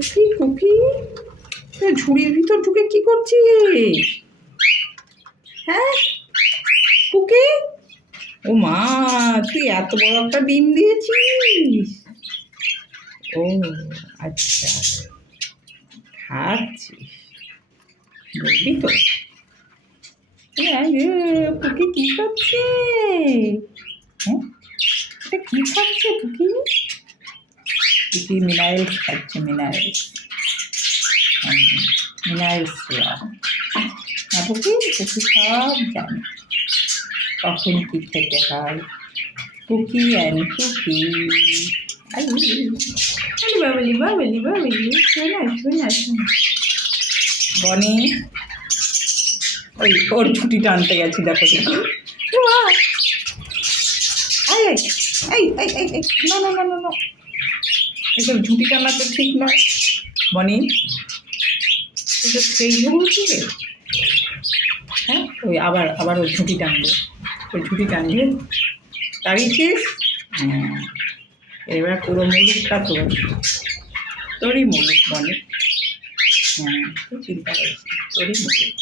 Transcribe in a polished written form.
Cookie cookie তুই ঝুড়ির ভিতর ঢুকে কি করছিস? হ্যাঁ কুকি, ও মা, তুই এত বড় একটা ডিম দিয়েছিস? ও আচ্ছা, খাচ্ছিস বুঝলি তো? কুকি কি খাচ্ছে? হ্যাঁ, এটা কি খাচ্ছে কুকি? কুকি মিনারেলস খাচ্ছে, মিনারেলস। মিনারেলস দেওয়া না কুকি, কুকি সব জানে কখন কি খেতে হয়। Cookie and cookie. Bubbly bubbly bubbly, শোনা শোনা শোনা। বনি, ওই ওর ছুটি টানতে গেছি, দেখো দেখো। এই এই এই এই না না না না না, এসব ঝুঁটি টানা তো ঠিক নয়। বনি, তুই তো সেই ঝুঁকি রে। হ্যাঁ, ওই আবার আবার ওই ঝুঁটি টানবে, ওই ঝুঁটি টানবে। দাঁড়িয়েছিস? হ্যাঁ, এবার পুরো মুলুকটা তোর, তোরই মুলুক বনে। হ্যাঁ, তুই চিন্তা করিস না, তোরই মুলুক।